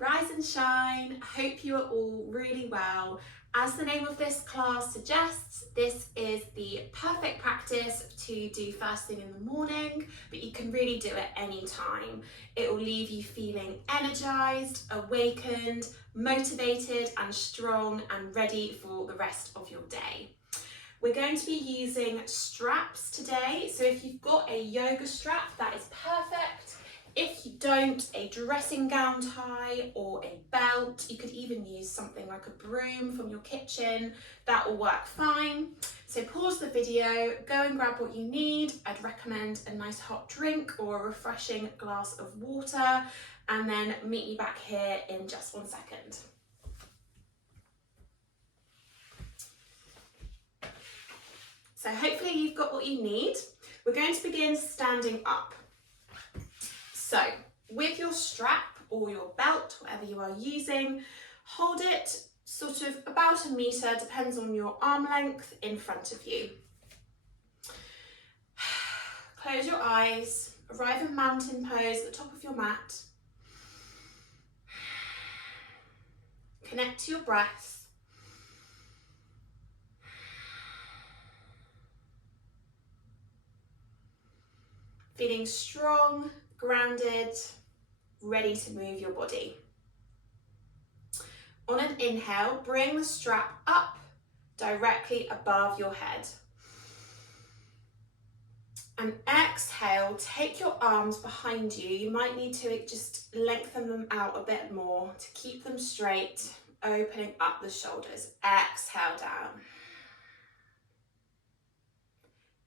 Rise and shine. I hope you are all really well. As the name of this class suggests, this is the perfect practice to do first thing in the morning, but you can really do it any time. It will leave you feeling energized, awakened, motivated and strong and ready for the rest of your day. We're going to be using straps today. So if you've got a yoga strap, that is perfect. If you don't, a dressing gown tie or a belt, you could even use something like a broom from your kitchen, that will work fine. So pause the video, go and grab what you need. I'd recommend a nice hot drink or a refreshing glass of water, and then meet you back here in just 1 second. So hopefully you've got what you need. We're going to begin standing up. So with your strap or your belt, whatever you are using, hold it sort of about 1 meter, depends on your arm length, in front of you. Close your eyes, arrive in mountain pose at the top of your mat. Connect to your breath. Feeling strong, grounded, ready to move your body. On an inhale, bring the strap up directly above your head. And exhale, take your arms behind you. You might need to just lengthen them out a bit more to keep them straight, opening up the shoulders. Exhale down.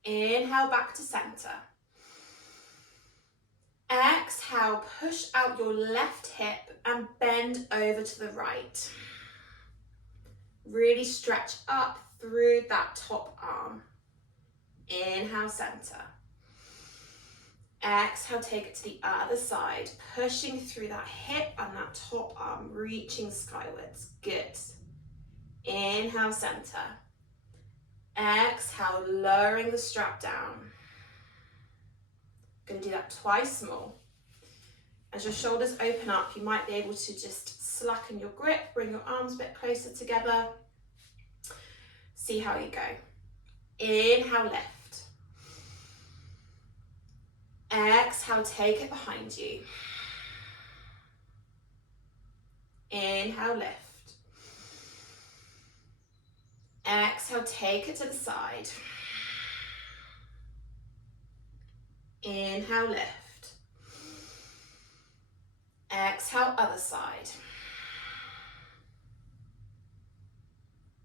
Inhale back to center. Exhale, push out your left hip and bend over to the right. Really stretch up through that top arm. Inhale, center. Exhale, take it to the other side, pushing through that hip and that top arm, reaching skywards. Good. Inhale, center. Exhale, lowering the strap down. Going to do that twice more. As your shoulders open up, you might be able to just slacken your grip, bring your arms a bit closer together. See how you go. Inhale, lift. Exhale, take it behind you. Inhale, lift. Exhale, take it to the side. Inhale, lift. Exhale, other side.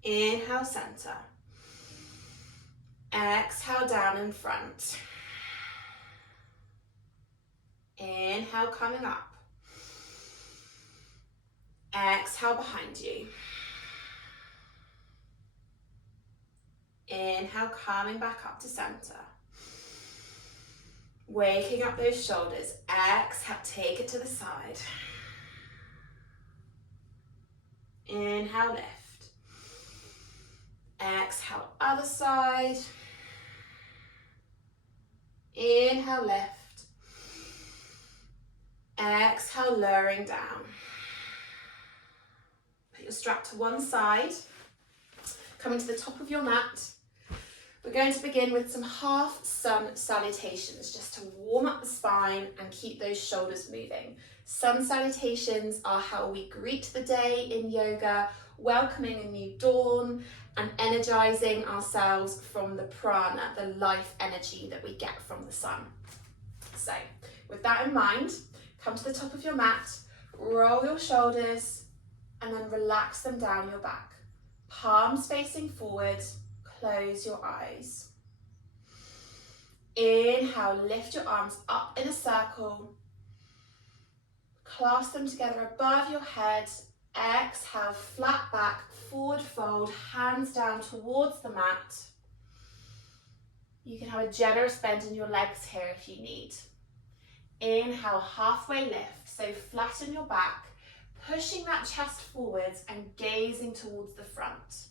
Inhale, center. Exhale, down in front. Inhale, coming up. Exhale, behind you. Inhale, coming back up to center. Waking up those shoulders. Exhale, take it to the side. Inhale, lift. Exhale, other side. Inhale, lift. Exhale, lowering down. Put your strap to one side. Coming to the top of your mat. We're going to begin with some half sun salutations, just to warm up the spine and keep those shoulders moving. Sun salutations are how we greet the day in yoga, welcoming a new dawn and energizing ourselves from the prana, the life energy that we get from the sun. So with that in mind, come to the top of your mat, roll your shoulders and then relax them down your back. Palms facing forward. Close your eyes. Inhale, lift your arms up in a circle. Clasp them together above your head. Exhale, flat back, forward fold, hands down towards the mat. You can have a generous bend in your legs here if you need. Inhale, halfway lift, so flatten your back, pushing that chest forwards and gazing towards the front.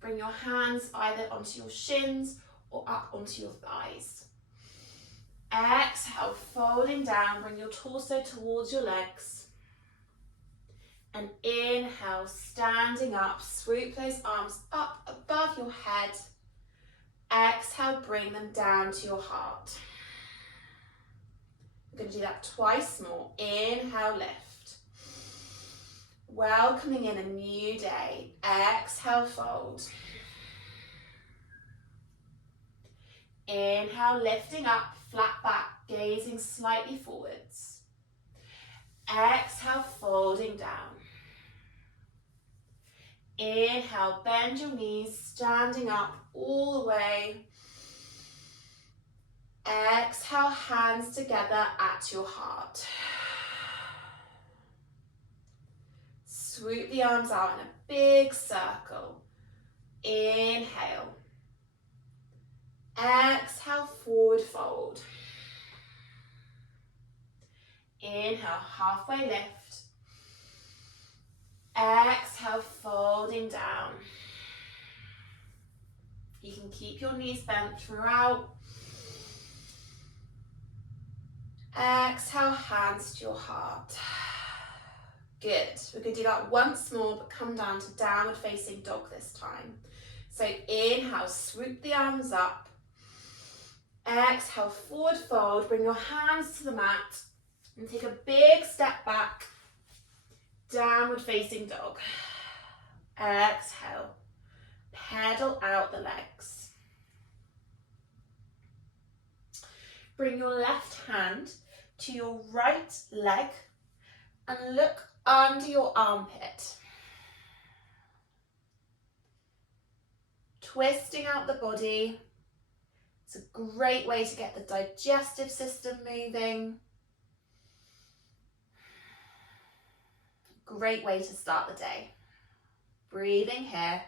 Bring your hands either onto your shins or up onto your thighs. Exhale, folding down, bring your torso towards your legs. And inhale, standing up, swoop those arms up above your head. Exhale, bring them down to your heart. We're going to do that twice more. Inhale, lift. Welcoming in a new day. Exhale, fold. Inhale, lifting up, flat back, gazing slightly forwards. Exhale, folding down. Inhale, bend your knees, standing up all the way. Exhale, hands together at your heart. Swoop the arms out in a big circle. Inhale. Exhale, forward fold. Inhale, halfway lift. Exhale, folding down. You can keep your knees bent throughout. Exhale, hands to your heart. Good. We're going to do that once more, but come down to downward facing dog this time. So inhale, swoop the arms up. Exhale, forward fold. Bring your hands to the mat and take a big step back. Downward facing dog. Exhale. Pedal out the legs. Bring your left hand to your right leg and look under your armpit. Twisting out the body. It's a great way to get the digestive system moving. Great way to start the day. Breathing here.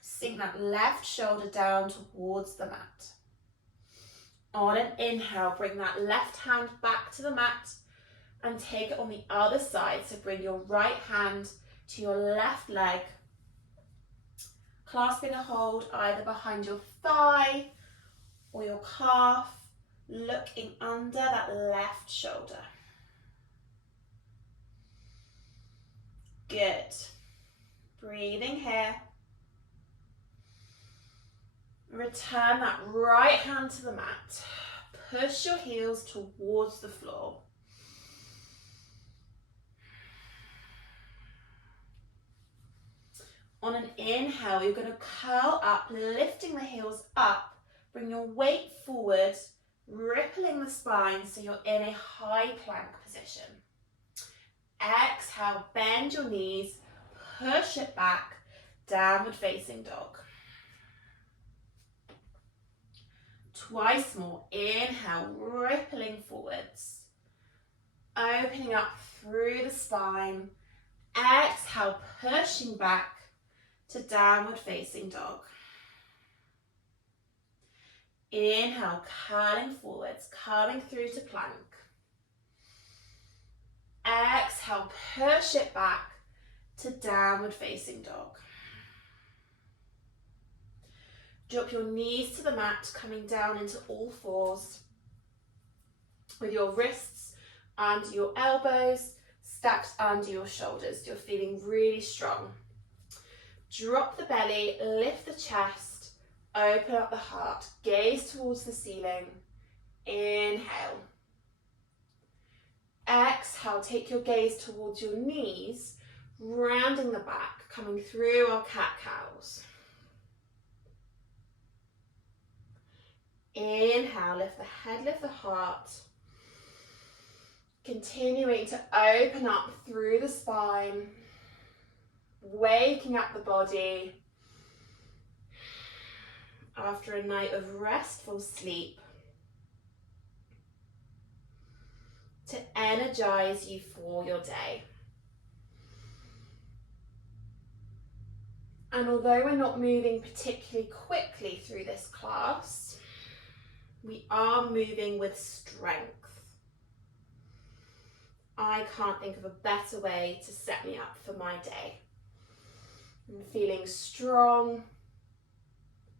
Sink that left shoulder down towards the mat. On an inhale, bring that left hand back to the mat and take it on the other side. So bring your right hand to your left leg, clasping a hold either behind your thigh or your calf, looking under that left shoulder. Good. Breathing here. Return that right hand to the mat. Push your heels towards the floor. On an inhale, you're going to curl up, lifting the heels up. Bring your weight forward, rippling the spine so you're in a high plank position. Exhale, bend your knees, push it back, downward facing dog. Twice more. Inhale, rippling forwards. Opening up through the spine. Exhale, pushing back to downward facing dog. Inhale, curling forwards, curling through to plank. Exhale, push it back to downward facing dog. Drop your knees to the mat, coming down into all fours with your wrists under your elbows, stacked under your shoulders. You're feeling really strong. Drop the belly, lift the chest, open up the heart, gaze towards the ceiling. Inhale. Exhale, take your gaze towards your knees, rounding the back, coming through our cat-cows. Inhale, lift the head, lift the heart. Continuing to open up through the spine, waking up the body after a night of restful sleep to energize you for your day. And although we're not moving particularly quickly through this class, we are moving with strength. I can't think of a better way to set me up for my day. I'm feeling strong,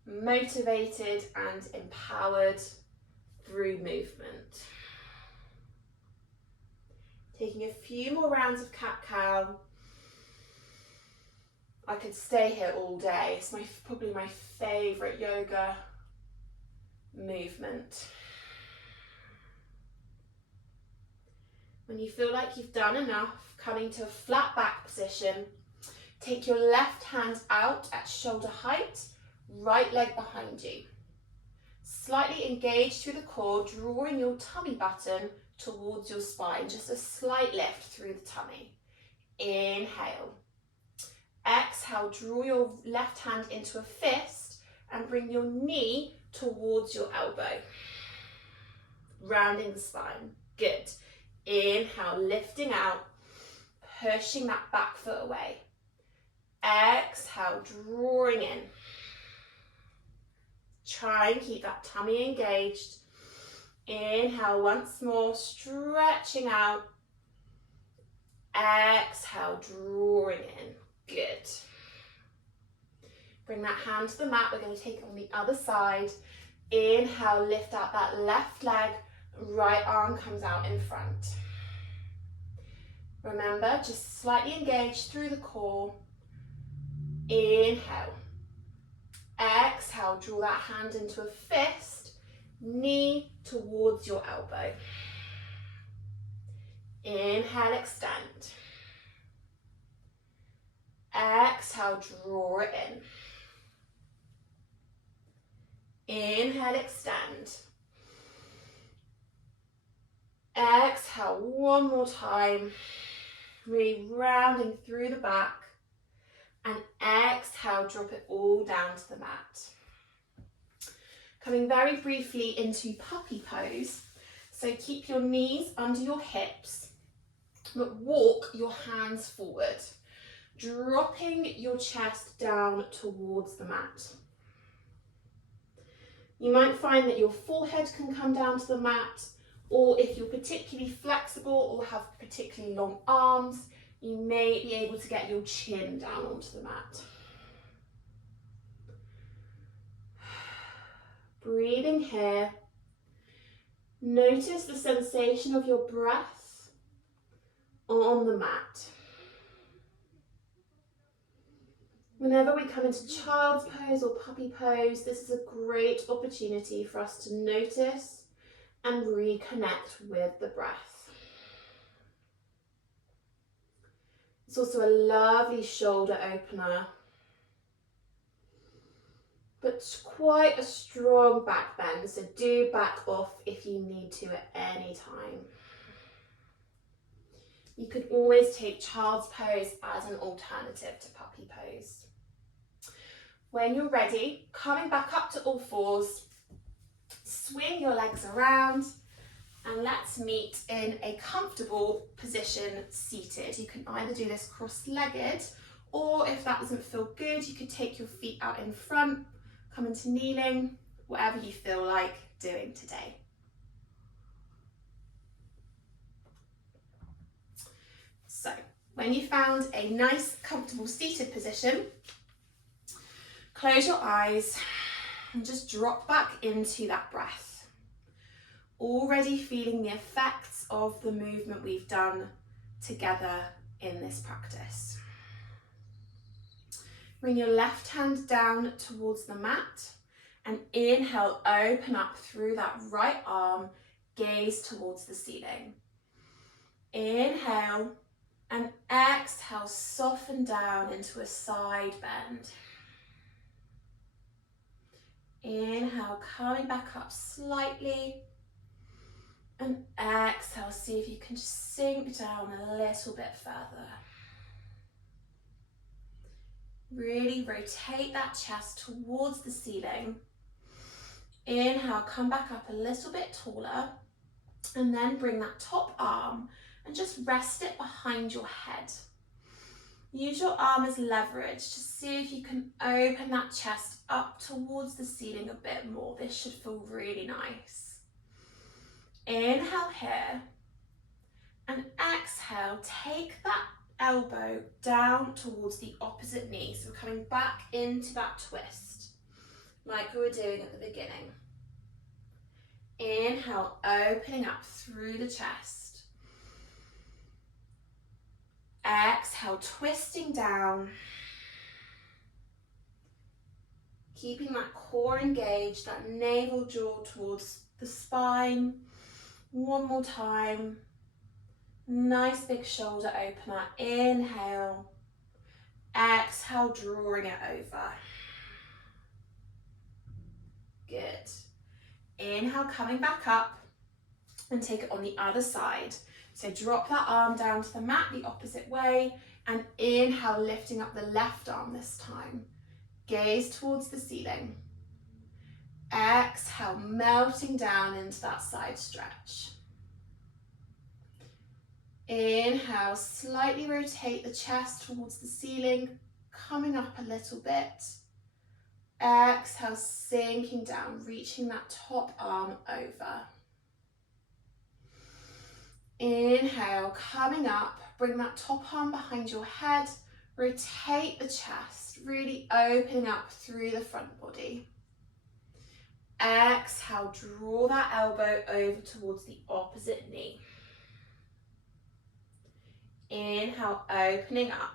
motivated and empowered through movement. Taking a few more rounds of cat-cow. I could stay here all day. It's probably my favourite yoga movement. When you feel like you've done enough, coming to a flat back position, take your left hand out at shoulder height, right leg behind you. Slightly engage through the core, drawing your tummy button towards your spine, just a slight lift through the tummy. Inhale. Exhale, draw your left hand into a fist and bring your knee towards your elbow. Rounding the spine. Good. Inhale, lifting out, pushing that back foot away. Exhale, drawing in. Try and keep that tummy engaged. Inhale once more, stretching out. Exhale, drawing in. Good. Bring that hand to the mat. We're going to take it on the other side. Inhale, lift out that left leg. Right arm comes out in front. Remember, just slightly engage through the core. Inhale. Exhale, draw that hand into a fist. Knee towards your elbow. Inhale, extend. Exhale, draw it in. Inhale, extend. Exhale, one more time. Really rounding through the back. And exhale, drop it all down to the mat. Coming very briefly into puppy pose. So keep your knees under your hips, but walk your hands forward, dropping your chest down towards the mat. You might find that your forehead can come down to the mat, or if you're particularly flexible or have particularly long arms, you may be able to get your chin down onto the mat. Breathing here. Notice the sensation of your breath on the mat. Whenever we come into child's pose or puppy pose, this is a great opportunity for us to notice and reconnect with the breath. It's also a lovely shoulder opener, but quite a strong back bend, so do back off if you need to at any time. You could always take child's pose as an alternative to puppy pose. When you're ready, coming back up to all fours, swing your legs around, and let's meet in a comfortable position seated. You can either do this cross-legged, or if that doesn't feel good, you could take your feet out in front, come into kneeling, whatever you feel like doing today. So, when you found a nice, comfortable seated position, close your eyes and just drop back into that breath. Already feeling the effects of the movement we've done together in this practice. Bring your left hand down towards the mat and inhale, open up through that right arm, gaze towards the ceiling. Inhale and exhale, soften down into a side bend. Inhale, coming back up slightly. And exhale, see if you can just sink down a little bit further. Really rotate that chest towards the ceiling. Inhale, come back up a little bit taller. And then bring that top arm and just rest it behind your head. Use your arm as leverage to see if you can open that chest up towards the ceiling a bit more. This should feel really nice. Inhale here, and exhale, take that elbow down towards the opposite knee. So we're coming back into that twist, like we were doing at the beginning. Inhale, opening up through the chest. Exhale, twisting down. Keeping that core engaged, that navel draw towards the spine. One more time. Nice big shoulder opener. Inhale. Exhale, drawing it over. Good. Inhale, coming back up, and take it on the other side. So drop that arm down to the mat the opposite way, and inhale, lifting up the left arm this time. Gaze towards the ceiling. Exhale, melting down into that side stretch. Inhale, slightly rotate the chest towards the ceiling, coming up a little bit. Exhale, sinking down, reaching that top arm over. Inhale, coming up, bring that top arm behind your head, rotate the chest, really opening up through the front body. Exhale, draw that elbow over towards the opposite knee. Inhale, opening up.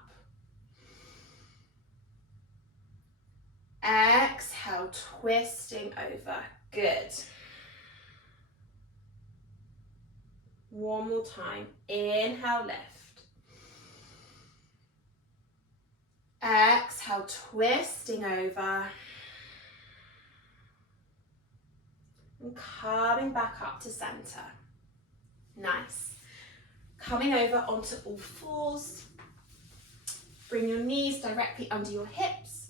Exhale, twisting over. Good. One more time. Inhale, lift. Exhale, twisting over. And coming back up to center. Nice. Coming over onto all fours. Bring your knees directly under your hips.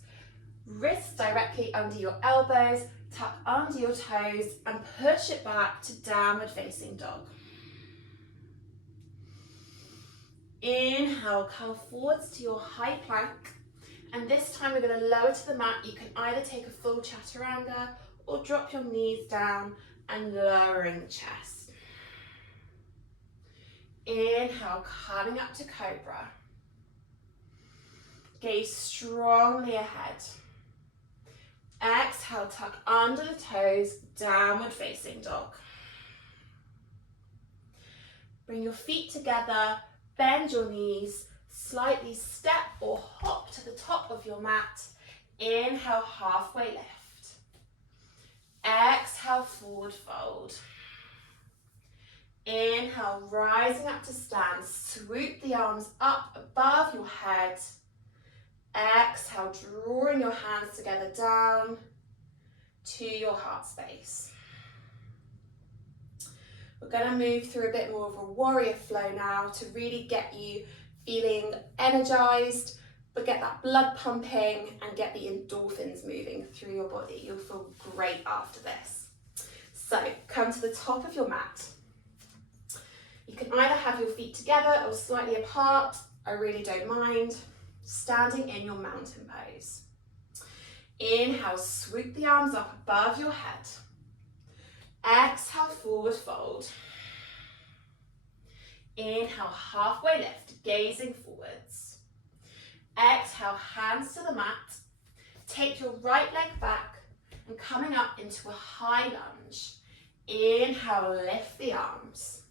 Wrists directly under your elbows. Tuck under your toes and push it back to downward facing dog. Inhale, come forwards to your high plank. And this time we're going to lower to the mat. You can either take a full chaturanga or drop your knees down and lowering the chest. Inhale, coming up to cobra. Gaze strongly ahead. Exhale, tuck under the toes, downward facing dog. Bring your feet together, bend your knees, slightly step or hop to the top of your mat. Inhale, halfway lift. Exhale, forward fold. Inhale, rising up to stand. Swoop the arms up above your head. Exhale, drawing your hands together down to your heart space. We're going to move through a bit more of a warrior flow now to really get you feeling energized, but get that blood pumping and get the endorphins moving through your body. You'll feel great after this. So come to the top of your mat. You can either have your feet together or slightly apart. I really don't mind. Standing in your mountain pose. Inhale, swoop the arms up above your head. Exhale, forward fold. Inhale, halfway lift, gazing forwards. Exhale, hands to the mat. Take your right leg back and coming up into a high lunge. Inhale, lift the arms.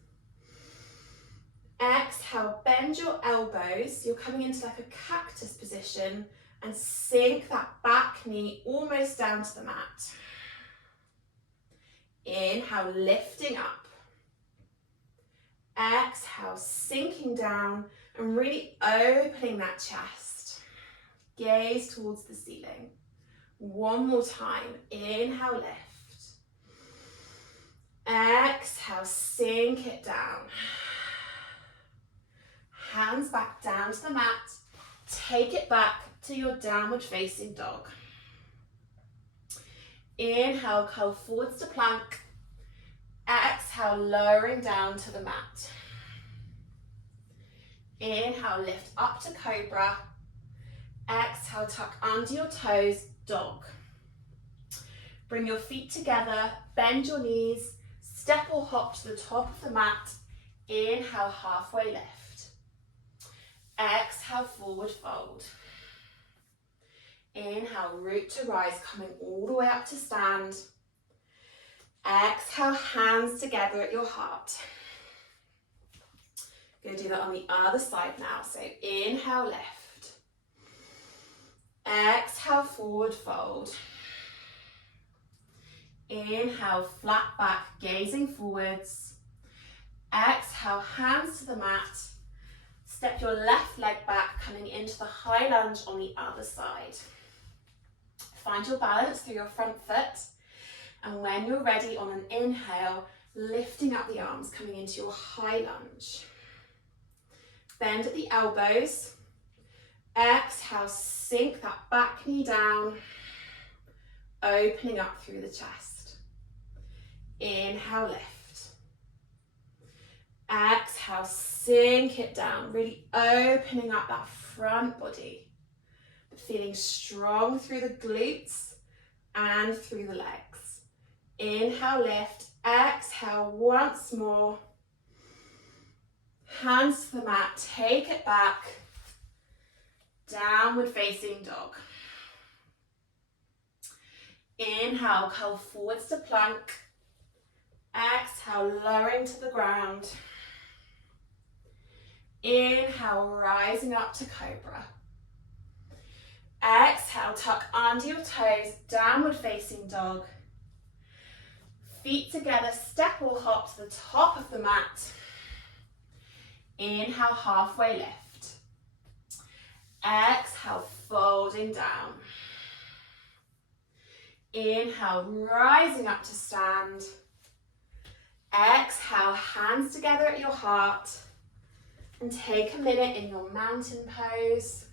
Exhale, bend your elbows. You're coming into like a cactus position and sink that back knee almost down to the mat. Inhale, lifting up. Exhale, sinking down and really opening that chest. Gaze towards the ceiling. One more time. Inhale, lift. Exhale, sink it down. Hands back down to the mat. Take it back to your downward facing dog. Inhale, curl forwards to plank. Exhale, lowering down to the mat. Inhale, lift up to cobra. Exhale, tuck under your toes, dog. Bring your feet together, bend your knees, step or hop to the top of the mat. Inhale, halfway lift. Exhale, forward fold. Inhale, root to rise, coming all the way up to stand. Exhale, hands together at your heart. Going to do that on the other side now. So inhale, lift. Exhale, forward fold. Inhale, flat back, gazing forwards. Exhale, hands to the mat. Step your left leg back, coming into the high lunge on the other side. Find your balance through your front foot. And when you're ready on an inhale, lifting up the arms, coming into your high lunge. Bend at the elbows. Exhale, sink that back knee down, opening up through the chest. Inhale, lift. Exhale, sink it down, really opening up that front body, but feeling strong through the glutes and through the legs. Inhale, lift. Exhale, once more. Hands to the mat, take it back. Downward facing dog. Inhale, curl forwards to plank. Exhale, lowering to the ground. Inhale, rising up to cobra. Exhale, tuck under your toes, downward facing dog. Feet together, step or hop to the top of the mat. Inhale, halfway lift. Exhale, folding down. Inhale, rising up to stand. Exhale, hands together at your heart. And take a minute in your mountain pose.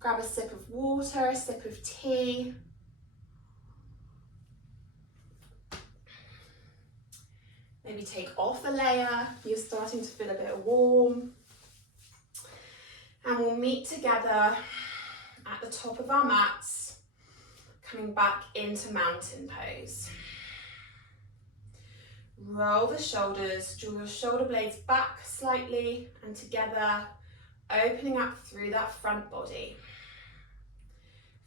Grab a sip of water, a sip of tea. Maybe take off a layer. You're starting to feel a bit warm. And we'll meet together at the top of our mats, coming back into mountain pose. Roll the shoulders, draw your shoulder blades back slightly and together, opening up through that front body.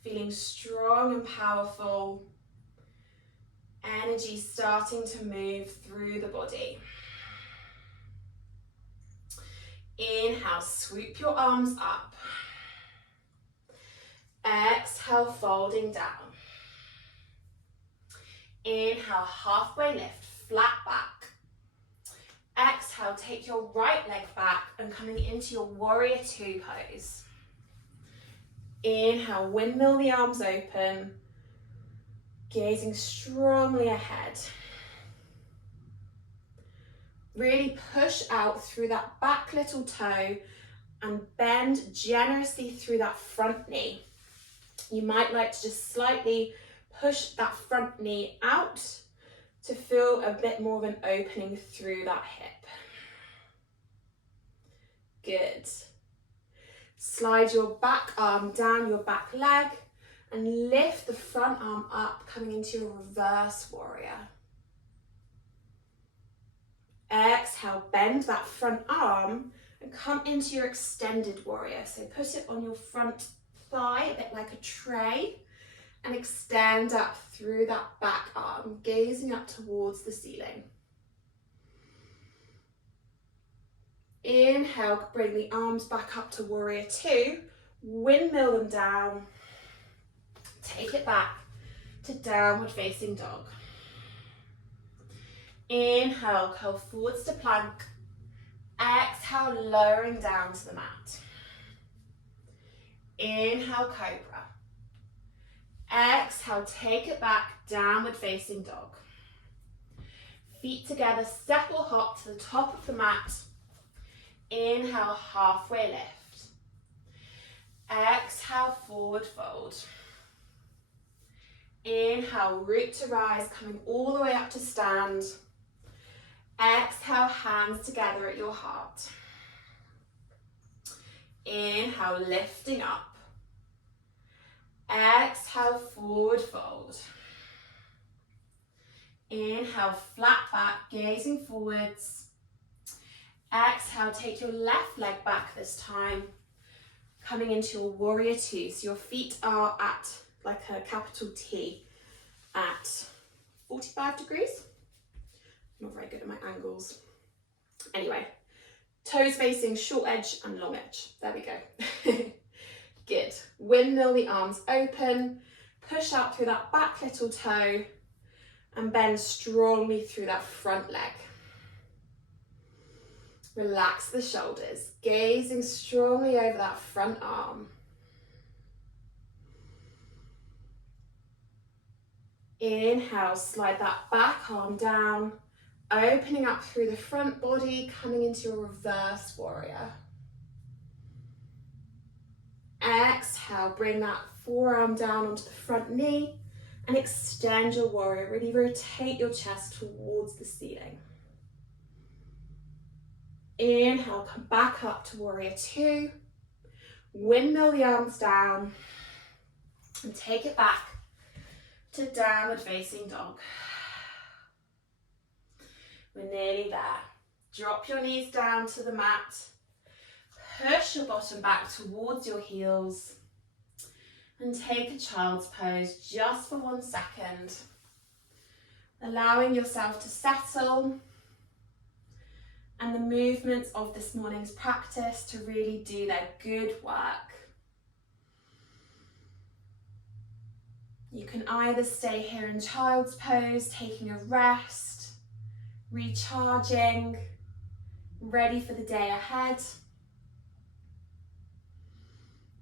Feeling strong and powerful. Energy starting to move through the body. Inhale, swoop your arms up. Exhale, folding down. Inhale, halfway lift, flat back. Exhale, take your right leg back and coming into your warrior two pose. Inhale, windmill the arms open, gazing strongly ahead. Really push out through that back little toe and bend generously through that front knee. You might like to just slightly push that front knee out to feel a bit more of an opening through that hip. Good. Slide your back arm down your back leg and lift the front arm up, coming into your reverse warrior. Exhale, bend that front arm and come into your extended warrior. So put it on your front thigh, a bit like a tray, and extend up through that back arm, gazing up towards the ceiling. Inhale, bring the arms back up to warrior two, windmill them down, take it back to downward facing dog. Inhale, curl forwards to plank. Exhale, lowering down to the mat. Inhale, cobra. Exhale, take it back, downward facing dog. Feet together, step or hop to the top of the mat. Inhale, halfway lift. Exhale, forward fold. Inhale, root to rise, coming all the way up to stand. Exhale, hands together at your heart. Inhale, lifting up. Exhale, forward fold. Inhale, flat back, gazing forwards. Exhale, take your left leg back this time, coming into your warrior two. So your feet are at like a capital T at 45 degrees. I'm not very good at my angles. Anyway, Toes facing short edge and long edge. There we go. Good. Windmill the arms open, push out through that back little toe and bend strongly through that front leg. Relax the shoulders, gazing strongly over that front arm. Inhale, slide that back arm down, opening up through the front body, coming into your reverse warrior. Exhale, bring that forearm down onto the front knee and extend your warrior. Really rotate your chest towards the ceiling. Inhale, come back up to warrior two. Windmill the arms down and take it back to downward facing dog. We're nearly there. Drop your knees down to the mat. Push your bottom back towards your heels and take a child's pose just for 1 second. Allowing yourself to settle and the movements of this morning's practice to really do their good work. You can either stay here in child's pose, taking a rest, recharging, ready for the day ahead.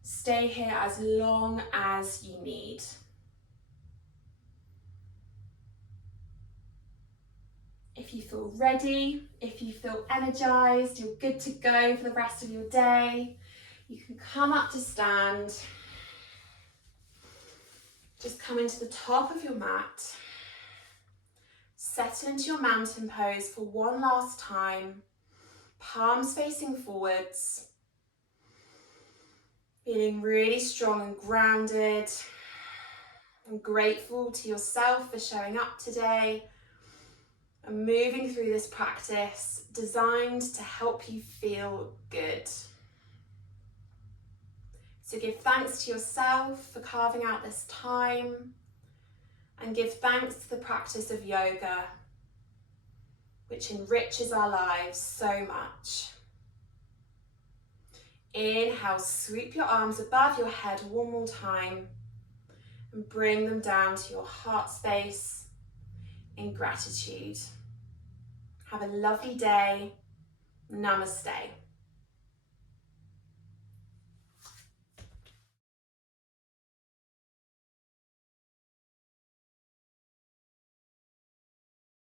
Stay here as long as you need. If you feel ready, if you feel energized, you're good to go for the rest of your day, you can come up to stand. Just come into the top of your mat. Settle into your mountain pose for one last time. Palms facing forwards. Feeling really strong and grounded. I'm grateful to yourself for showing up today and moving through this practice designed to help you feel good. So give thanks to yourself for carving out this time and give thanks to the practice of yoga, which enriches our lives so much. Inhale, sweep your arms above your head one more time and bring them down to your heart space in gratitude. Have a lovely day. Namaste.